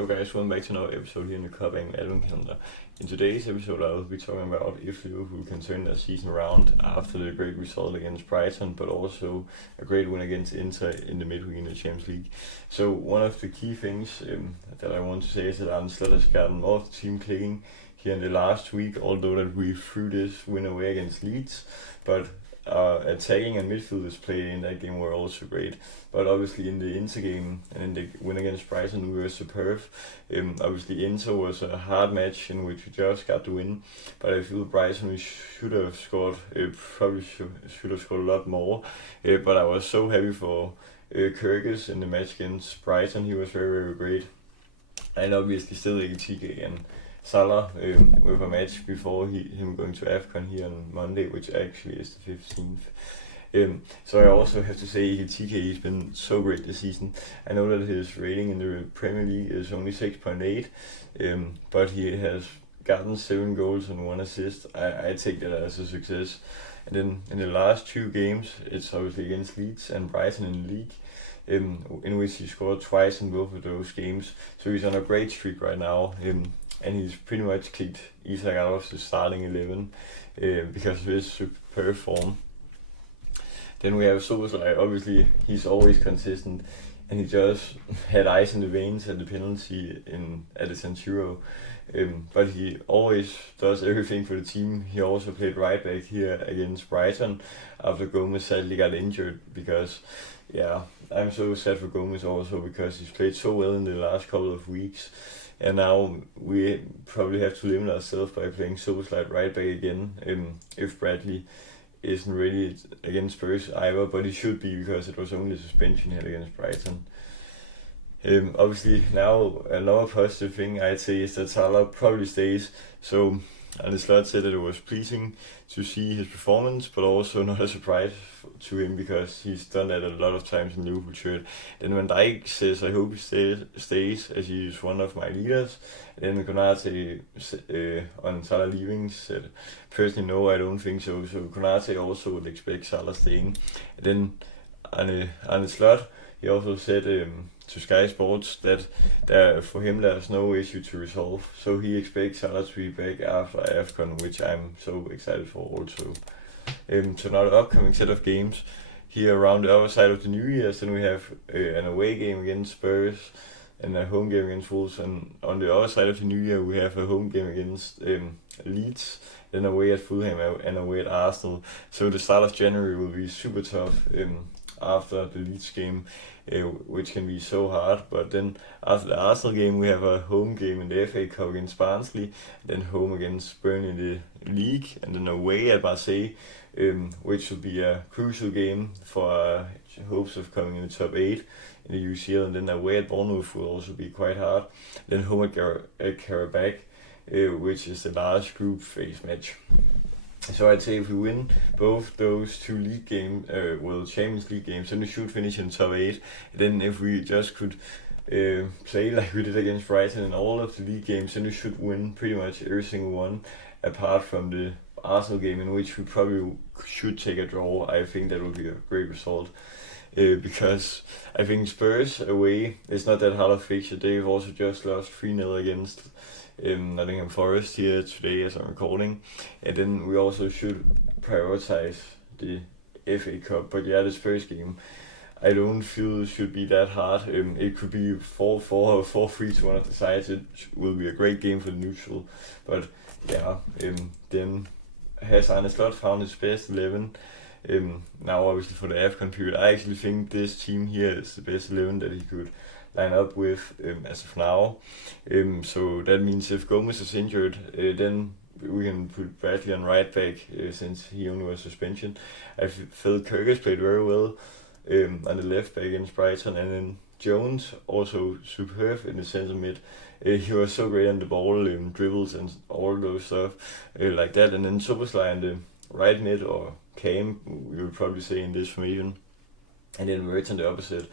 Hello guys, welcome back to another episode here in the Cup and Advent Calendar. In today's episode I will be talking about if Liverpool can turn their season around after the great result against Brighton, but also a great win against Inter in the midweek in the Champions League. So one of the key things that I want to say is that Arne Slot has gotten more of the team clicking here in the last week, although that we threw this win away against Leeds, but attacking and midfielders play in that game were also great. But obviously in the Inter game and in the win against Brighton we were superb. Obviously Inter was a hard match in which we just got the win, but I feel Brighton we should have scored, probably should have scored a lot more. But I was so happy for Kyrgios in the match against Brighton. He was very great. And obviously still TK and Salah with a match before him going to AFCON here on Monday, which actually is the 15th. So I also have to say TK he's been so great this season. I know that his rating in the Premier League is only 6.8, but he has gotten 7 goals and 1 assist. I take that as a success. And then in the last 2 games, it's obviously against Leeds and Brighton in the league, in which he scored twice in both of those games. So he's on a great streak right now. And he's pretty much kicked Isak out of the starting 11 because of his superb form. Then we have Soboslai. Obviously he's always consistent, and he just had ice in the veins at the penalty at the San Siro. But he always does everything for the team. He also played right back here against Brighton after Gomez sadly got injured, because I'm so sad for Gomez also because he's played so well in the last couple of weeks. And now we probably have to limit ourselves by playing Soboslai right back again, if Bradley isn't ready against Spurs either, but he should be because it was only suspension he had against Brighton. Obviously now another positive thing I'd say is that Salah probably stays. So Arne Slot said that it was pleasing to see his performance, but also not a surprise to him because he's done that a lot of times in Liverpool shirt. Then Van Dijk says I hope he stays as he is one of my leaders. And then Konate on Salah leaving said personally no, I don't think so. So Konate also would expect Salah staying. And then Arne Slot, he also said to Sky Sports that for him there's no issue to resolve, so he expects Salah to be back after AFCON, which I'm so excited for also. So now the upcoming set of games here around the other side of the New Year's, then we have an away game against Spurs and a home game against Wolves, and on the other side of the New Year we have a home game against Leeds, then away at Fulham and away at Arsenal. So the start of January will be super tough after the Leeds game, which can be so hard. But then after the Arsenal game we have a home game in the FA Cup against Barnsley, then home against Burnley in the league, and then away at Marseille, which will be a crucial game for our hopes of coming in the top 8 in the UCL, and then away at Bournemouth will also be quite hard. Then home at Karabakh, which is the last group phase match. So I'd say if we win both those 2 league games, Champions League games, then we should finish in top 8. Then if we just could play like we did against Brighton in all of the league games, then we should win pretty much every single one, apart from the Arsenal game, in which we probably should take a draw. I think that would be a great result. Because I think Spurs away is not that hard of fixture. They've also just lost 3-0 against Nottingham Forest here today as I'm recording, and then we also should prioritize the FA Cup. But the Spurs game I don't feel should be that hard. It could be 4-4 or 4-3 to one of the sides. It will be a great game for the neutral, but then has Arne Slot found his best 11? Now obviously for the AFCON period, I actually think this team here is the best 11 that he could line up with as of now. So that means if Gomez is injured, then we can put Bradley on right back since he only was suspension. I felt Kyrgios played very well on the left back against Brighton, and then Jones also superb in the centre mid. He was so great on the ball, dribbles and all those stuff like that. And then Soboslai in the right mid, or Cam, we would probably say in this formation. And then Mertz on the opposite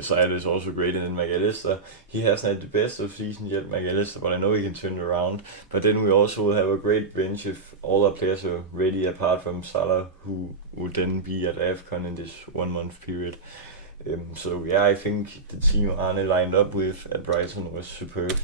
side is also great. And then McAllister, he hasn't had the best of season yet, McAllister, but I know he can turn it around. But then we also will have a great bench if all our players are ready, apart from Salah, who would then be at AFCON in this 1 month period. So yeah, I think the team Arne lined up with at Brighton was superb.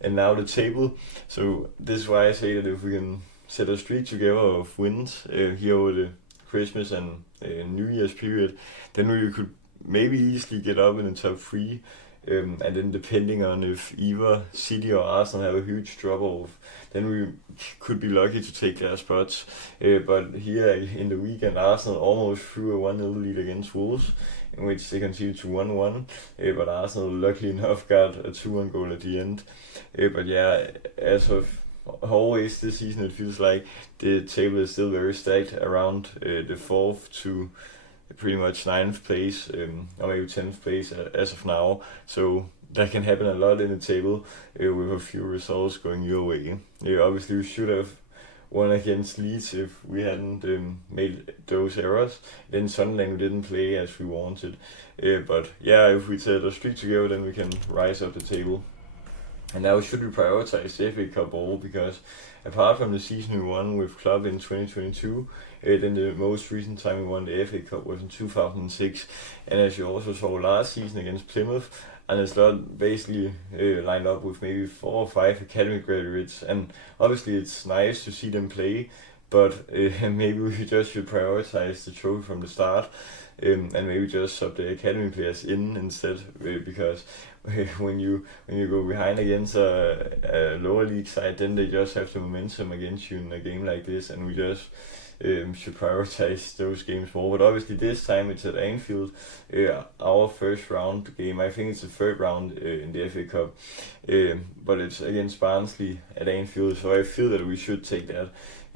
And now the table. So this is why I say that if we can set a streak together of wins here over the Christmas and New Year's period, then we could maybe easily get up in the top three. And then depending on if either City or Arsenal have a huge drop off, then we could be lucky to take their spots. But here in the weekend, Arsenal almost threw a 1-0 lead against Wolves, in which they conceded to 1-1. But Arsenal, luckily enough, got a 2-1 goal at the end. But yeah, as of always this season, it feels like the table is still very stacked around the fourth to pretty much ninth place, or maybe 10th place as of now. So that can happen a lot in the table with a few results going your way. Obviously, we should have won against Leeds if we hadn't made those errors. Then Sunderland didn't play as we wanted. But yeah, if we set a streak together, then we can rise up the table. And now should we prioritize the FA Cup ball, because apart from the season we won with Club in 2022, then the most recent time we won the FA Cup was in 2006. And as you also saw last season against Plymouth, and it's not basically lined up with maybe 4 or 5 academy graduates. And obviously it's nice to see them play, but maybe we just should prioritize the trophy from the start, and maybe just sub the academy players in instead, because when you go behind against a lower league side, then they just have the momentum against you in a game like this, and we just should prioritize those games more. But obviously this time it's at Anfield, our first round game. I think it's the third round in the FA Cup, but it's against Barnsley at Anfield, so I feel that we should take that,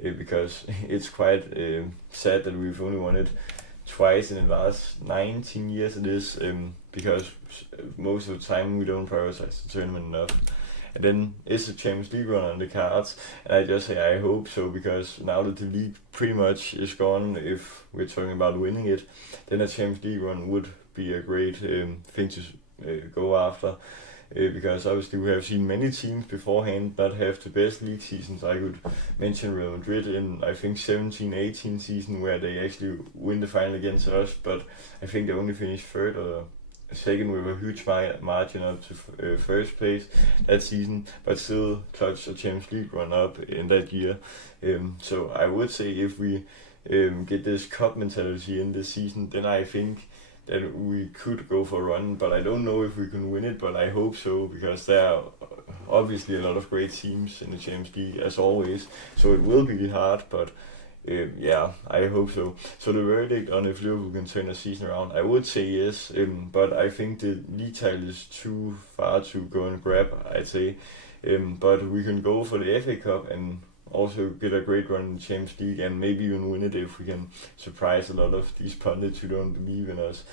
because it's quite sad that we've only won it twice in the last 19 years it is, because most of the time we don't prioritize the tournament enough. And then is the Champions League run on the cards, and I just say I hope so, because now that the league pretty much is gone, if we're talking about winning it, then a Champions League run would be a great thing to go after. Because obviously we have seen many teams beforehand not have the best league seasons. I could mention Real Madrid in, I think, 17-18 season, where they actually win the final against us, but I think they only finished third or second with a huge margin up to first place that season, but still clutched a Champions League run up in that year. So I would say if we get this cup mentality in this season, then I think that we could go for a run, but I don't know if we can win it, but I hope so, because there are obviously a lot of great teams in the Champions League as always, so it will be hard, but yeah, I hope so. So the verdict on if Liverpool can turn the season around, I would say yes, but I think the league title is too far to go and grab, I'd say, but we can go for the FA Cup and also get a great run in the Champions League, and maybe even win it if we can surprise a lot of these pundits who don't believe in us.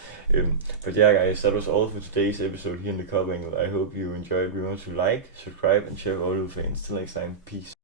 But yeah, guys, that was all for today's episode here in the Cup Angle. I hope you enjoyed. Remember to like, subscribe, and share with all your fans. Till next time, peace.